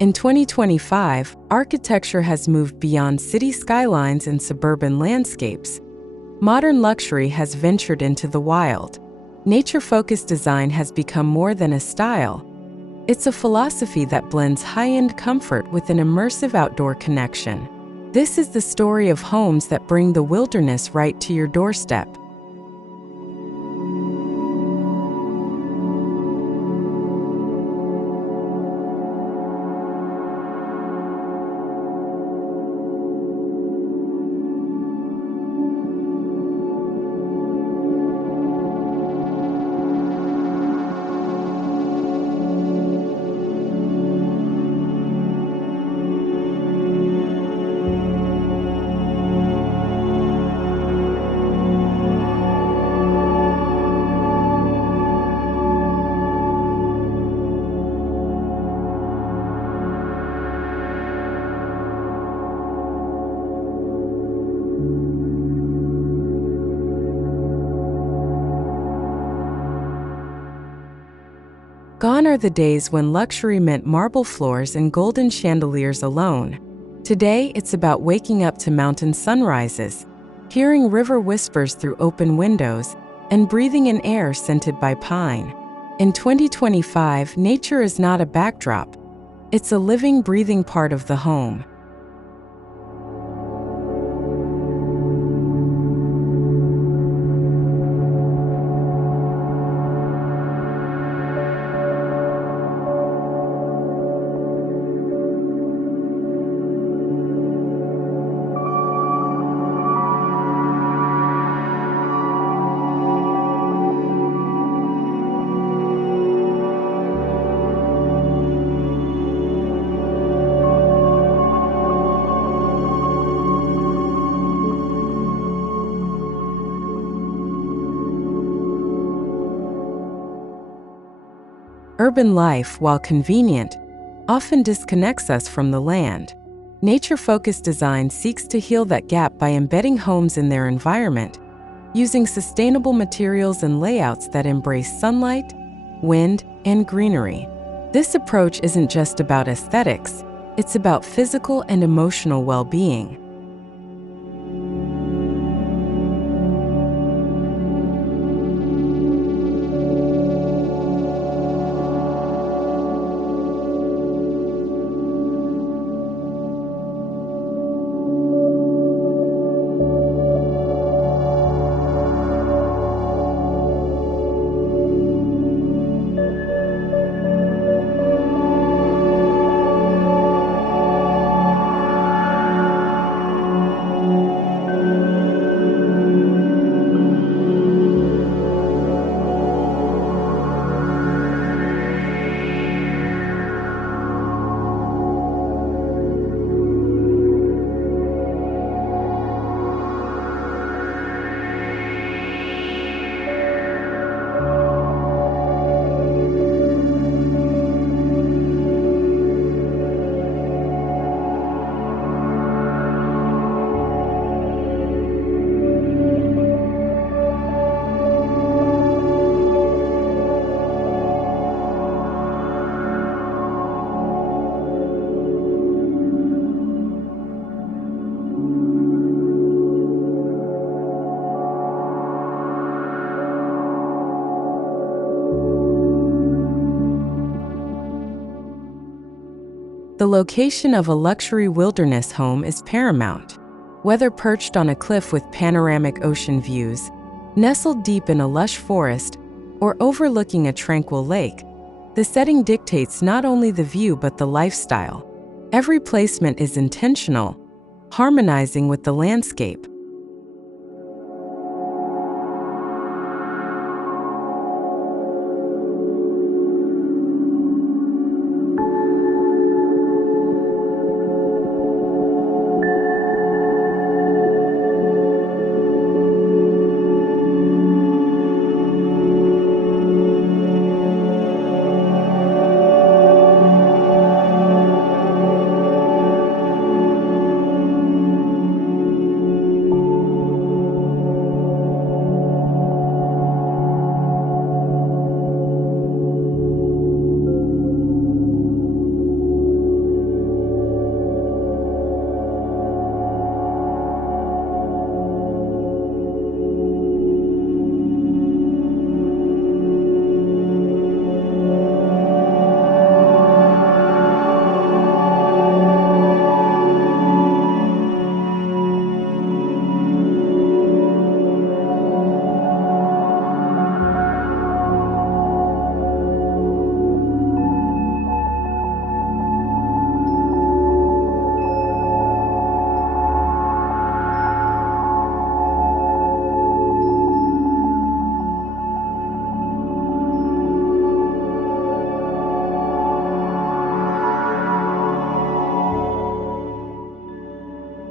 In 2025, architecture has moved beyond city skylines and suburban landscapes. Modern luxury has ventured into the wild. Nature-focused design has become more than a style. It's a philosophy that blends high-end comfort with an immersive outdoor connection. This is the story of homes that bring the wilderness right to your doorstep. Gone are the days when luxury meant marble floors and golden chandeliers alone. Today, it's about waking up to mountain sunrises, hearing river whispers through open windows, and breathing in air scented by pine. In 2025, nature is not a backdrop. It's a living, breathing part of the home. Urban life, while convenient, often disconnects us from the land. Nature-focused design seeks to heal that gap by embedding homes in their environment, using sustainable materials and layouts that embrace sunlight, wind, and greenery. This approach isn't just about aesthetics, it's about physical and emotional well-being. The location of a luxury wilderness home is paramount. Whether perched on a cliff with panoramic ocean views, nestled deep in a lush forest, or overlooking a tranquil lake, the setting dictates not only the view but the lifestyle. Every placement is intentional, harmonizing with the landscape.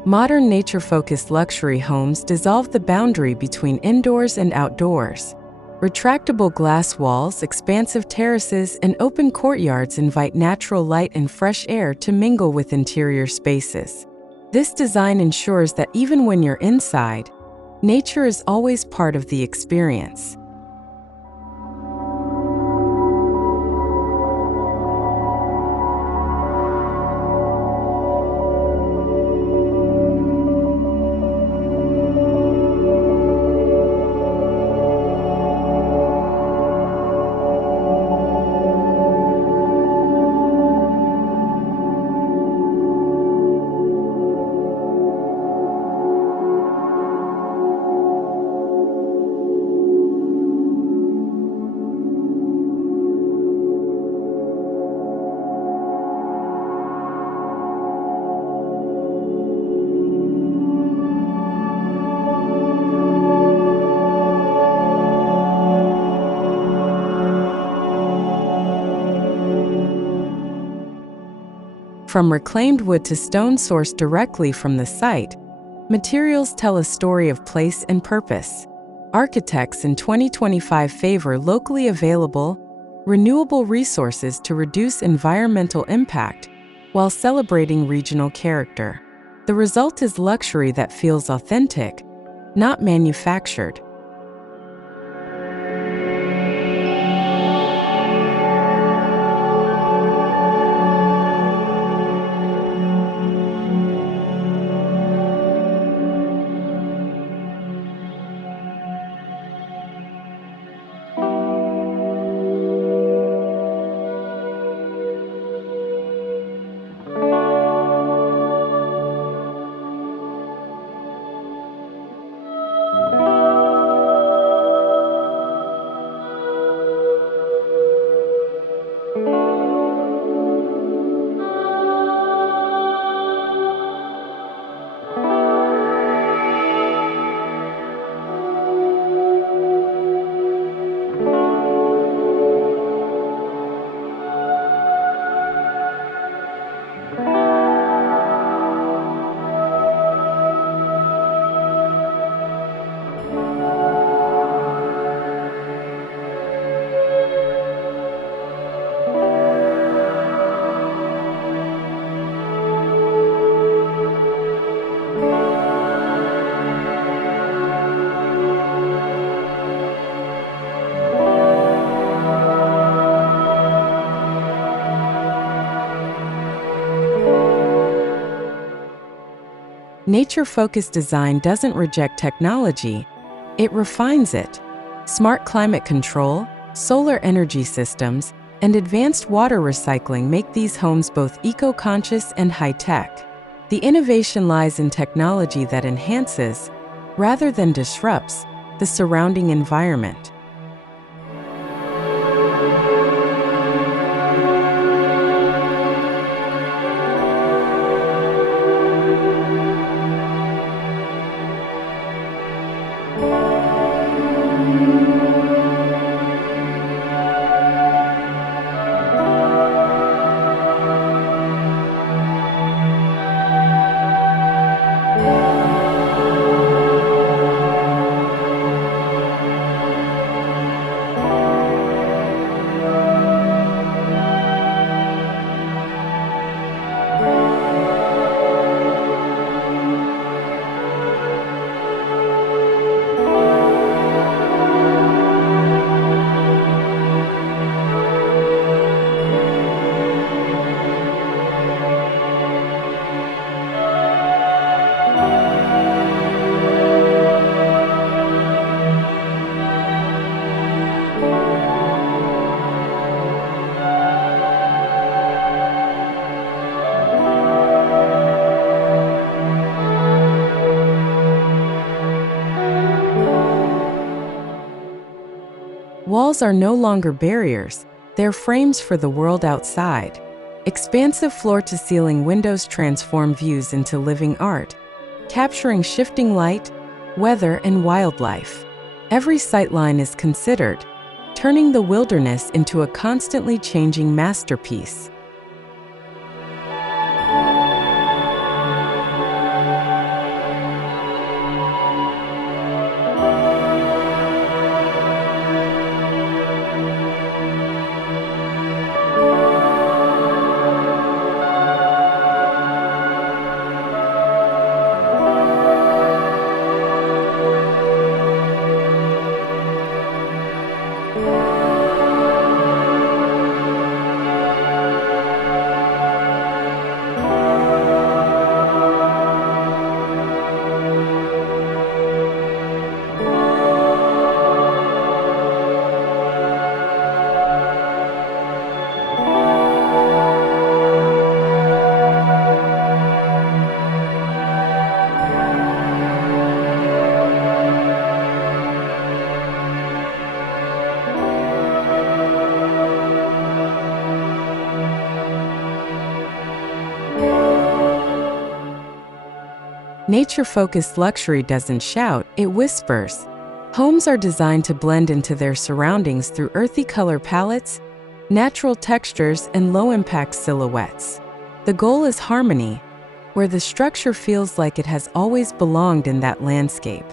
Modern nature-focused luxury homes dissolve the boundary between indoors and outdoors. Retractable glass walls, expansive terraces, and open courtyards invite natural light and fresh air to mingle with interior spaces. This design ensures that even when you're inside, nature is always part of the experience. From reclaimed wood to stone sourced directly from the site, materials tell a story of place and purpose. Architects in 2025 favor locally available, renewable resources to reduce environmental impact while celebrating regional character. The result is luxury that feels authentic, not manufactured. Nature-focused design doesn't reject technology, it refines it. Smart climate control, solar energy systems, and advanced water recycling make these homes both eco-conscious and high-tech. The innovation lies in technology that enhances, rather than disrupts, the surrounding environment. Walls are no longer barriers, they're frames for the world outside. Expansive floor-to-ceiling windows transform views into living art, capturing shifting light, weather, and wildlife. Every sightline is considered, turning the wilderness into a constantly changing masterpiece. Nature-focused luxury doesn't shout, it whispers. Homes are designed to blend into their surroundings through earthy color palettes, natural textures, and low-impact silhouettes. The goal is harmony, where the structure feels like it has always belonged in that landscape.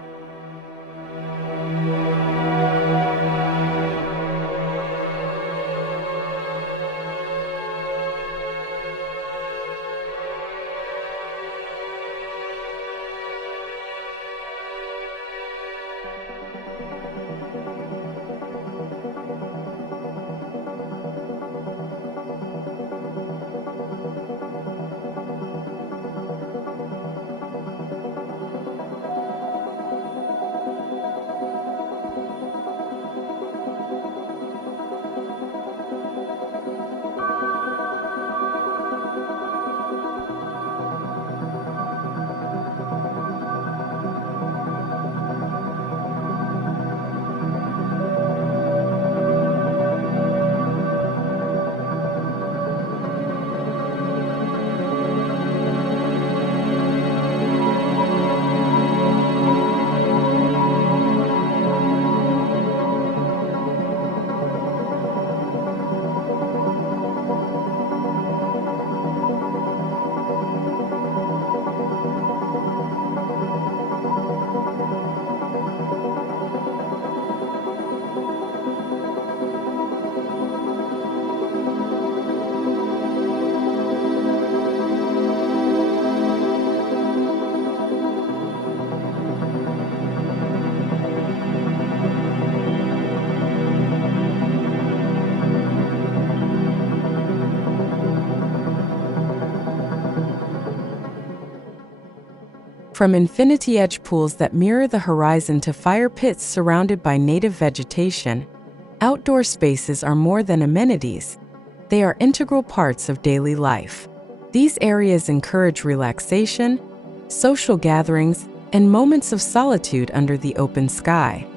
From infinity-edge pools that mirror the horizon to fire pits surrounded by native vegetation, outdoor spaces are more than amenities. They are integral parts of daily life. These areas encourage relaxation, social gatherings, and moments of solitude under the open sky.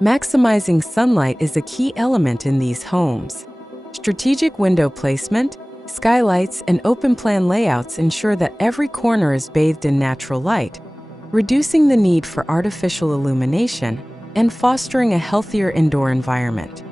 Maximizing sunlight is a key element in these homes. Strategic window placement, skylights, and open-plan layouts ensure that every corner is bathed in natural light, reducing the need for artificial illumination and fostering a healthier indoor environment.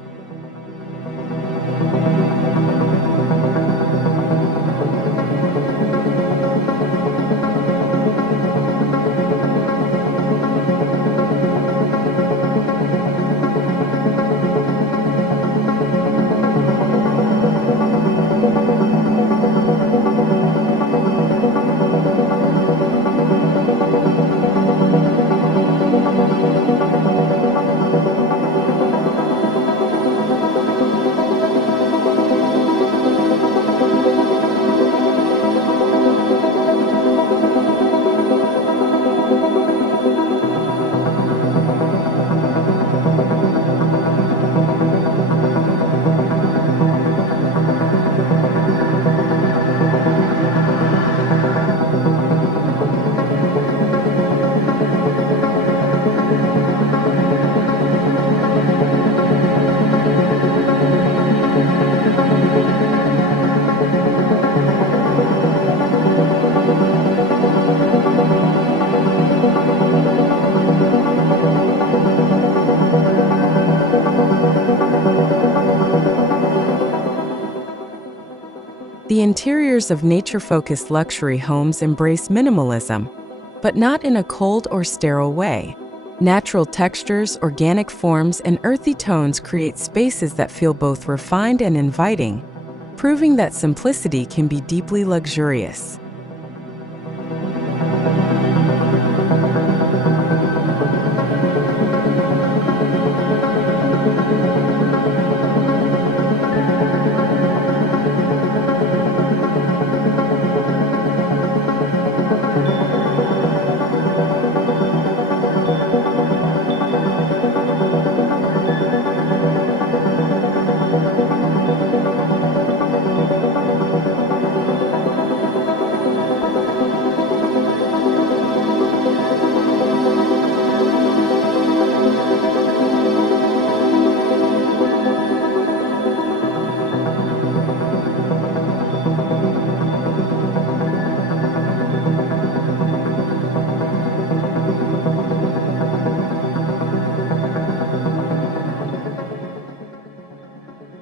The interiors of nature-focused luxury homes embrace minimalism, but not in a cold or sterile way. Natural textures, organic forms, and earthy tones create spaces that feel both refined and inviting, proving that simplicity can be deeply luxurious.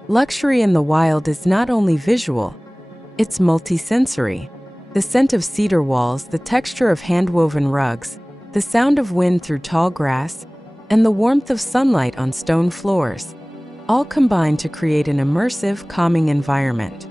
Luxury in the wild is not only visual, it's multisensory. The scent of cedar walls, the texture of hand-woven rugs, the sound of wind through tall grass, and the warmth of sunlight on stone floors, all combine to create an immersive, calming environment.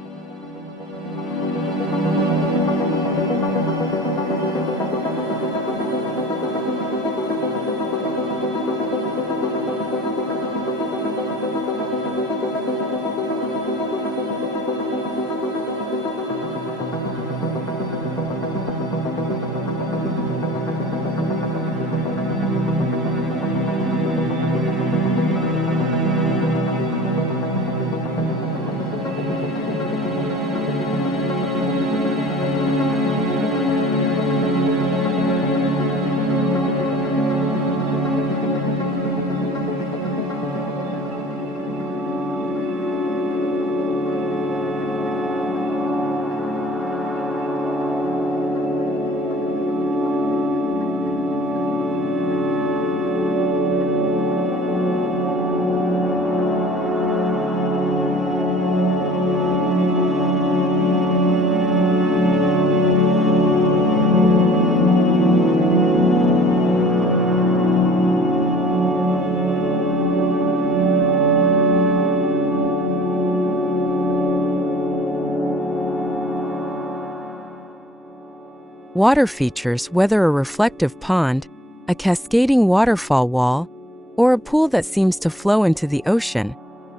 Water features, whether a reflective pond, a cascading waterfall wall, or a pool that seems to flow into the ocean,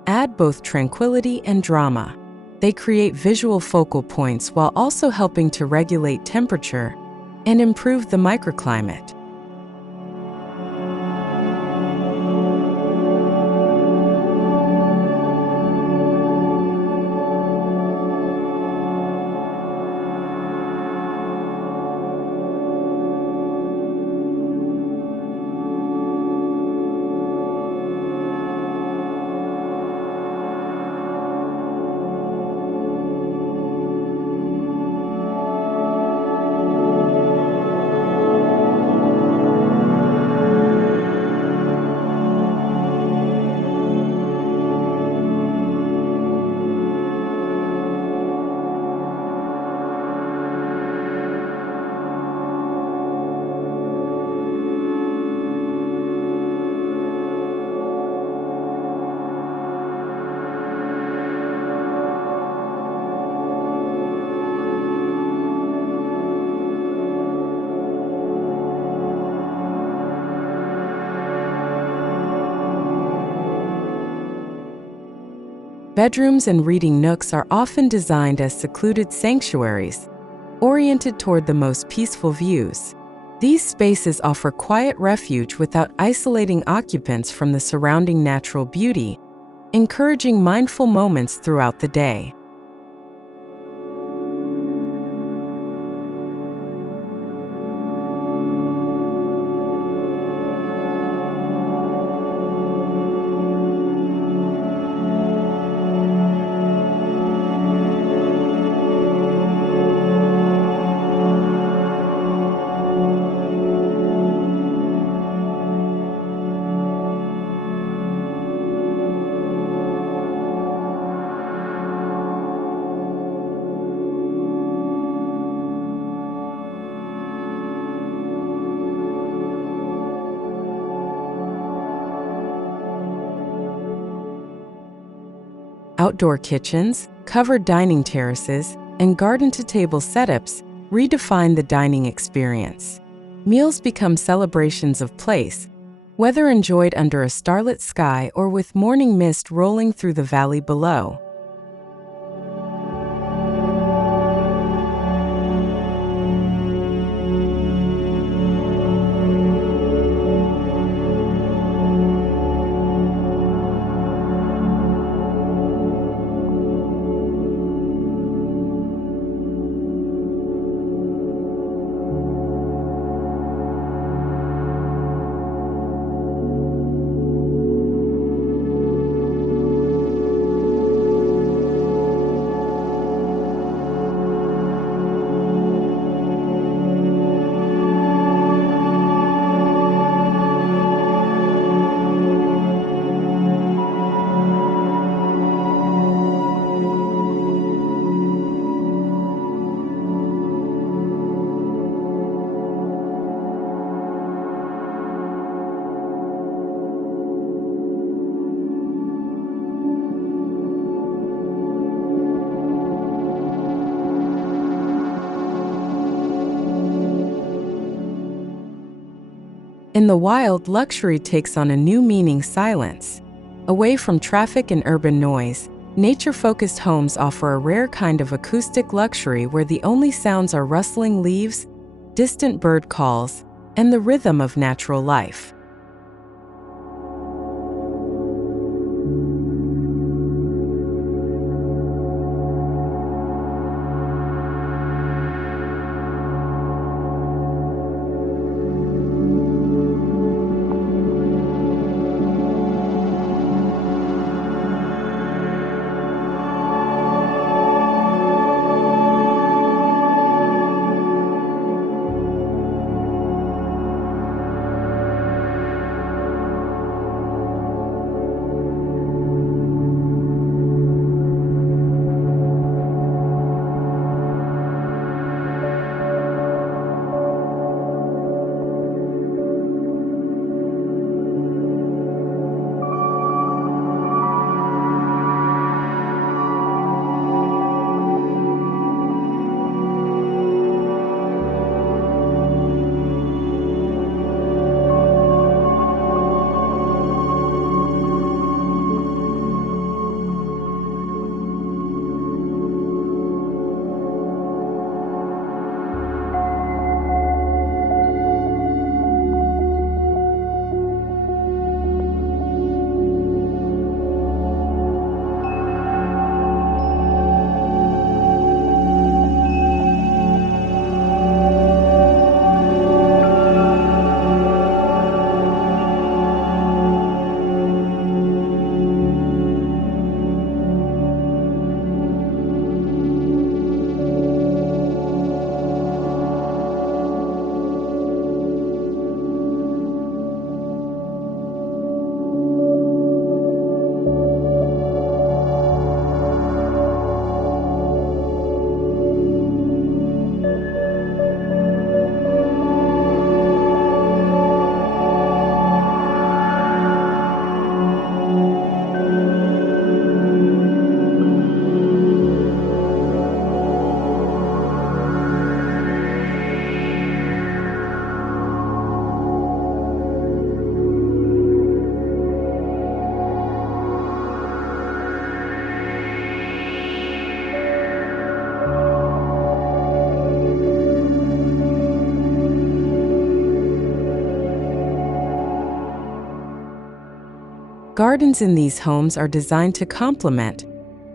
add both tranquility and drama. They create visual focal points while also helping to regulate temperature and improve the microclimate. Bedrooms and reading nooks are often designed as secluded sanctuaries, oriented toward the most peaceful views. These spaces offer quiet refuge without isolating occupants from the surrounding natural beauty, encouraging mindful moments throughout the day. Outdoor kitchens, covered dining terraces, and garden-to-table setups redefine the dining experience. Meals become celebrations of place, whether enjoyed under a starlit sky or with morning mist rolling through the valley below. In the wild, luxury takes on a new meaning: silence. Away from traffic and urban noise, nature-focused homes offer a rare kind of acoustic luxury where the only sounds are rustling leaves, distant bird calls, and the rhythm of natural life. Gardens in these homes are designed to complement,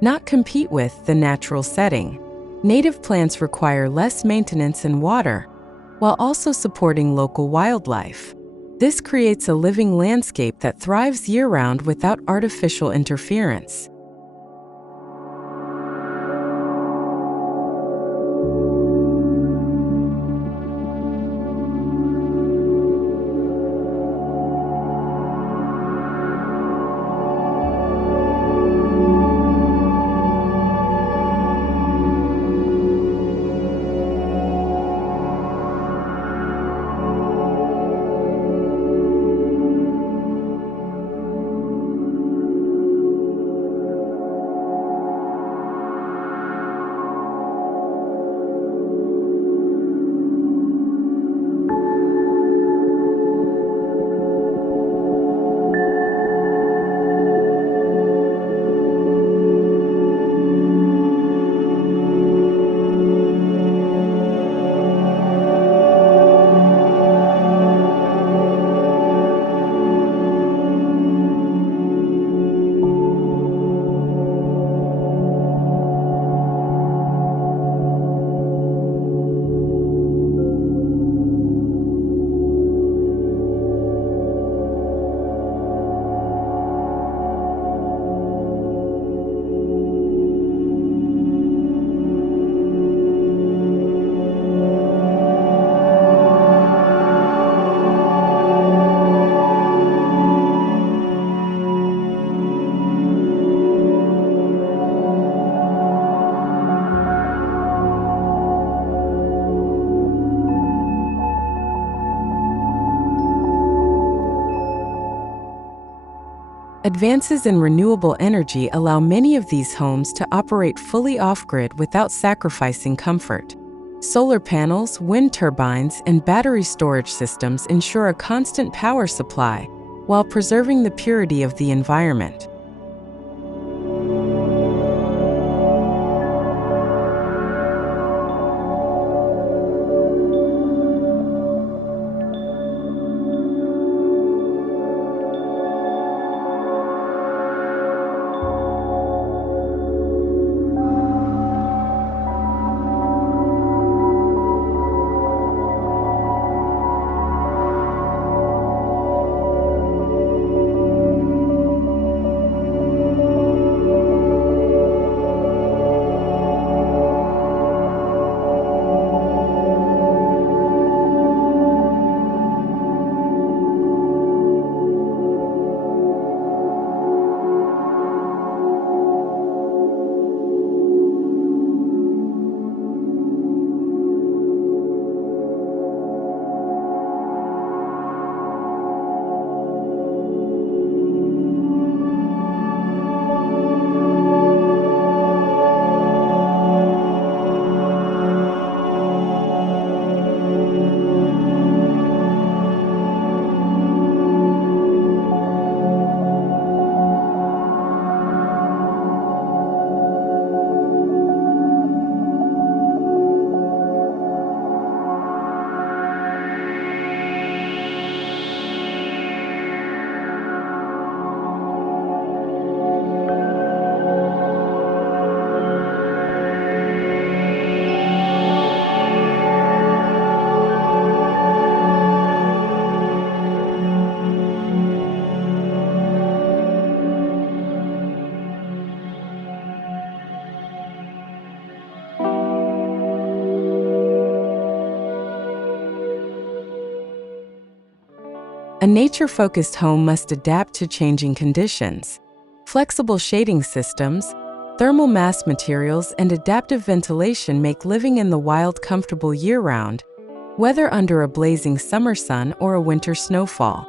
not compete with, the natural setting. Native plants require less maintenance and water, while also supporting local wildlife. This creates a living landscape that thrives year-round without artificial interference. Advances in renewable energy allow many of these homes to operate fully off-grid without sacrificing comfort. Solar panels, wind turbines, and battery storage systems ensure a constant power supply while preserving the purity of the environment. A nature-focused home must adapt to changing conditions. Flexible shading systems, thermal mass materials, and adaptive ventilation make living in the wild comfortable year-round, whether under a blazing summer sun or a winter snowfall.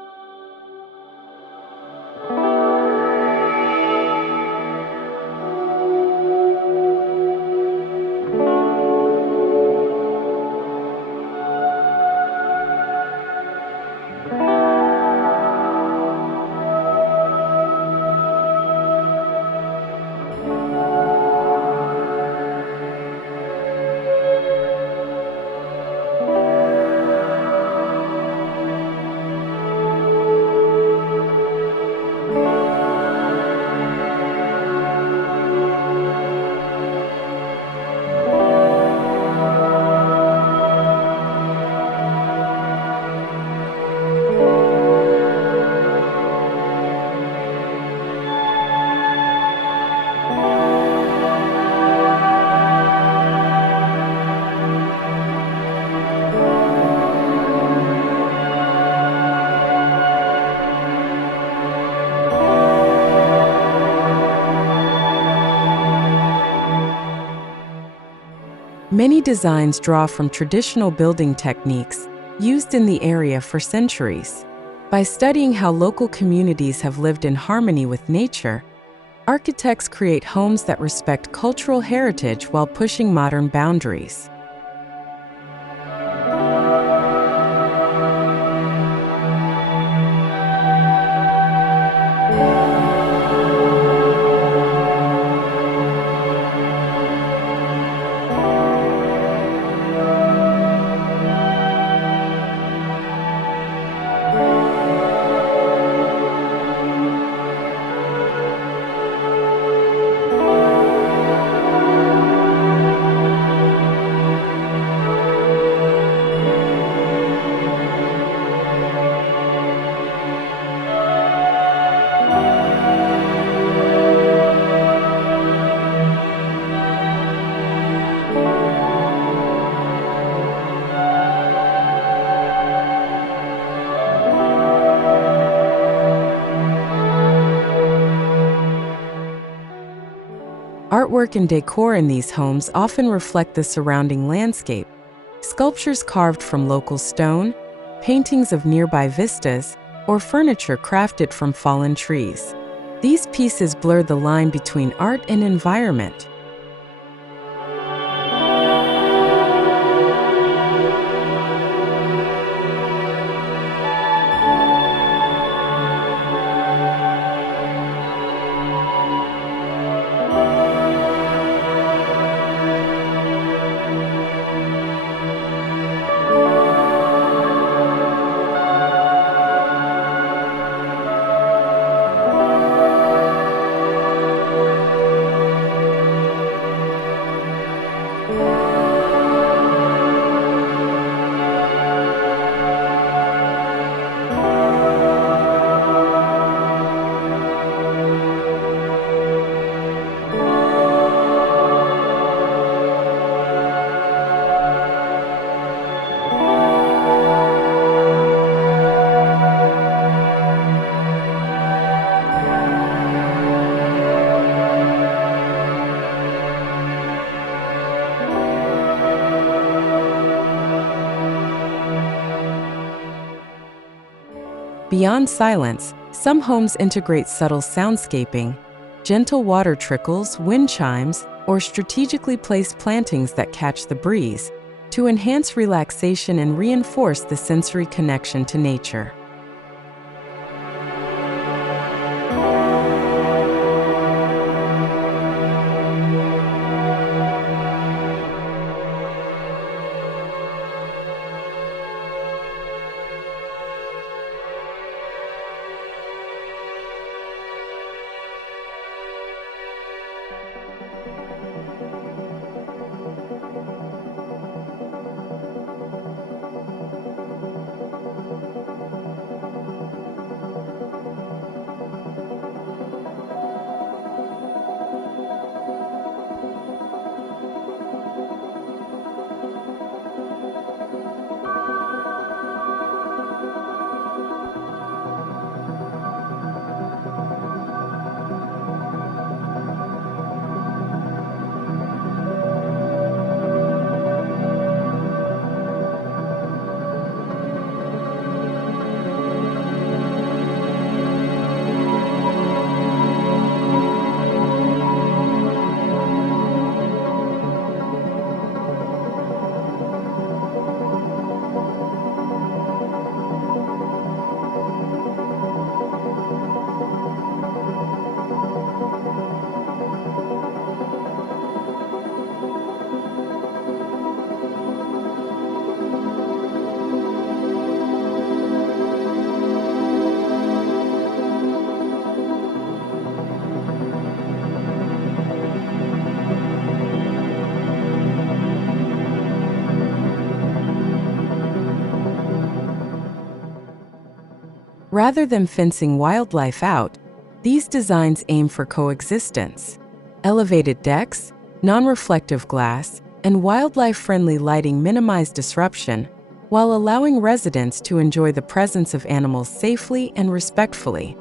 Many designs draw from traditional building techniques used in the area for centuries. By studying how local communities have lived in harmony with nature, architects create homes that respect cultural heritage while pushing modern boundaries. Artwork and decor in these homes often reflect the surrounding landscape. Sculptures carved from local stone, paintings of nearby vistas, or furniture crafted from fallen trees. These pieces blur the line between art and environment. Beyond silence, some homes integrate subtle soundscaping, gentle water trickles, wind chimes, or strategically placed plantings that catch the breeze to enhance relaxation and reinforce the sensory connection to nature. Rather than fencing wildlife out, these designs aim for coexistence. Elevated decks, non-reflective glass, and wildlife-friendly lighting minimize disruption while allowing residents to enjoy the presence of animals safely and respectfully.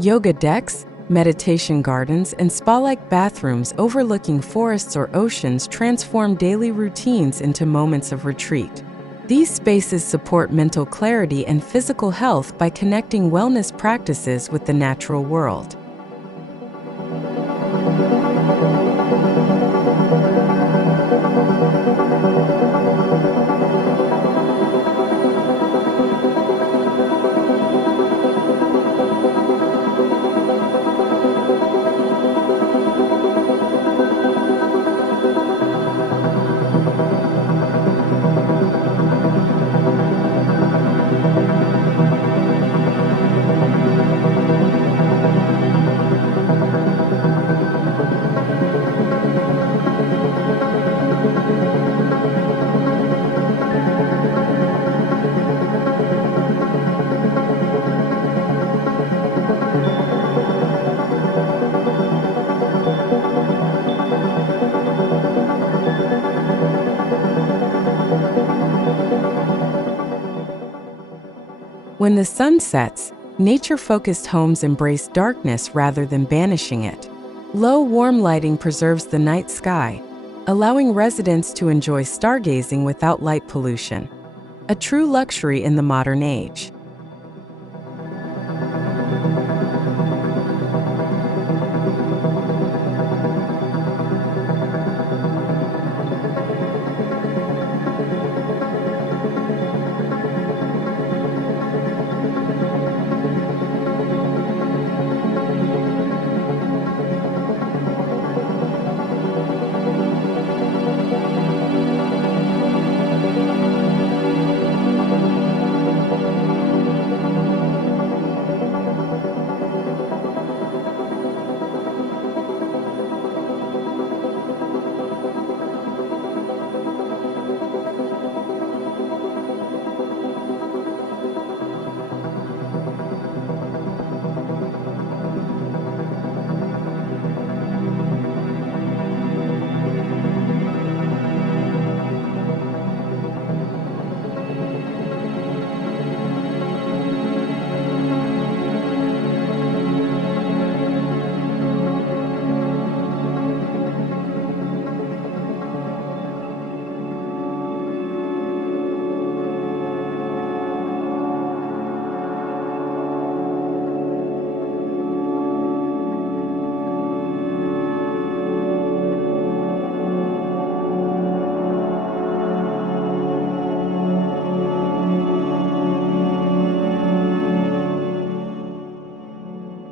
Yoga decks, meditation gardens, and spa-like bathrooms overlooking forests or oceans transform daily routines into moments of retreat. These spaces support mental clarity and physical health by connecting wellness practices with the natural world. When the sun sets, nature-focused homes embrace darkness rather than banishing it. Low, warm lighting preserves the night sky, allowing residents to enjoy stargazing without light pollution, a true luxury in the modern age.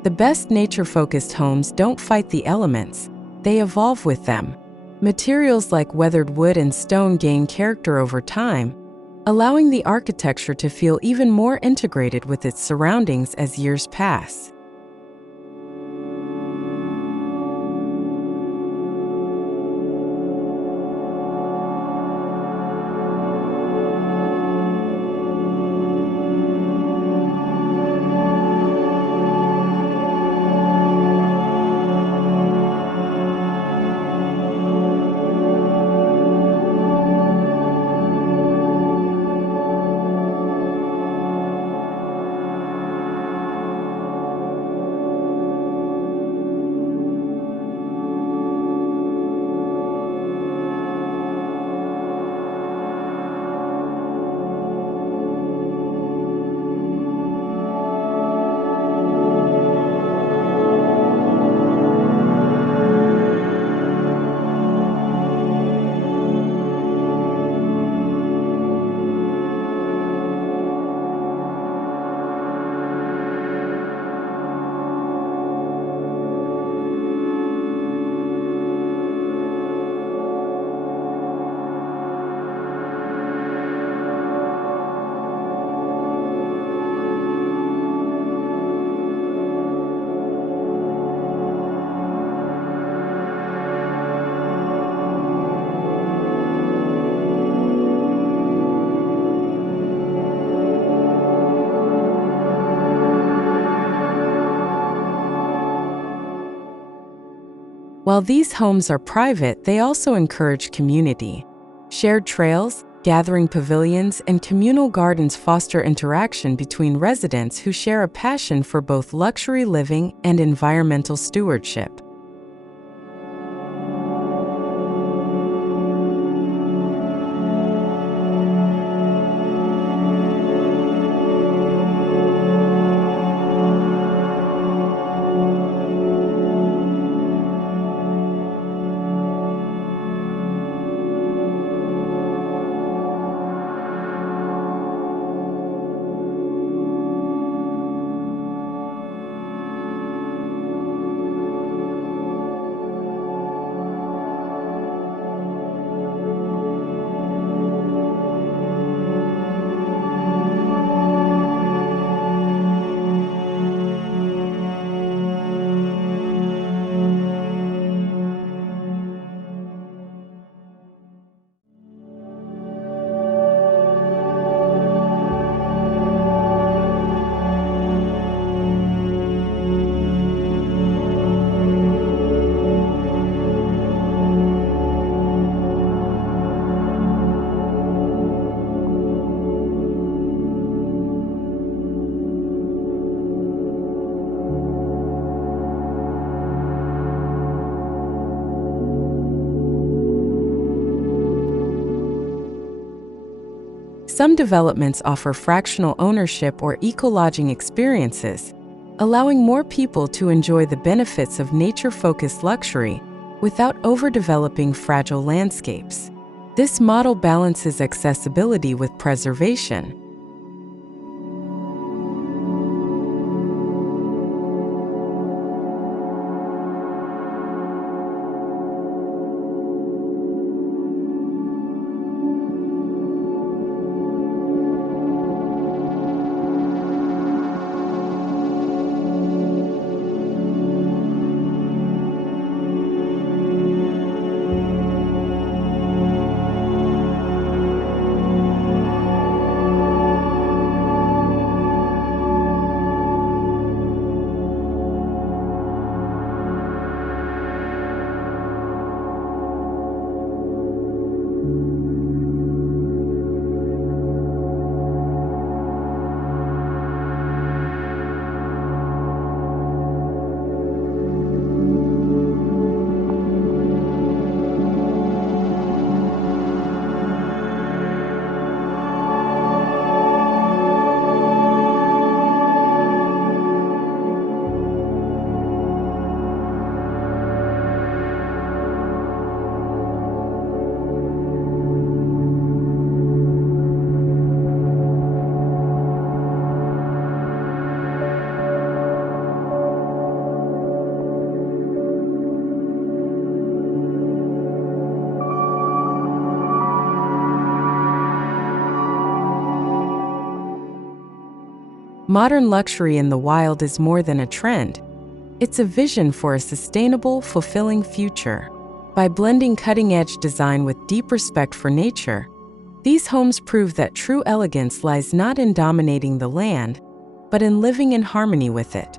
The best nature-focused homes don't fight the elements, they evolve with them. Materials like weathered wood and stone gain character over time, allowing the architecture to feel even more integrated with its surroundings as years pass. While these homes are private, they also encourage community. Shared trails, Gathering pavilions and communal gardens foster interaction between residents who share a passion for both luxury living and environmental stewardship. Some developments offer fractional ownership or eco-lodging experiences, allowing more people to enjoy the benefits of nature-focused luxury without overdeveloping fragile landscapes. This model balances accessibility with preservation. Modern luxury in the wild is more than a trend. It's a vision for a sustainable, fulfilling future. By blending cutting-edge design with deep respect for nature, these homes prove that true elegance lies not in dominating the land, but in living in harmony with it.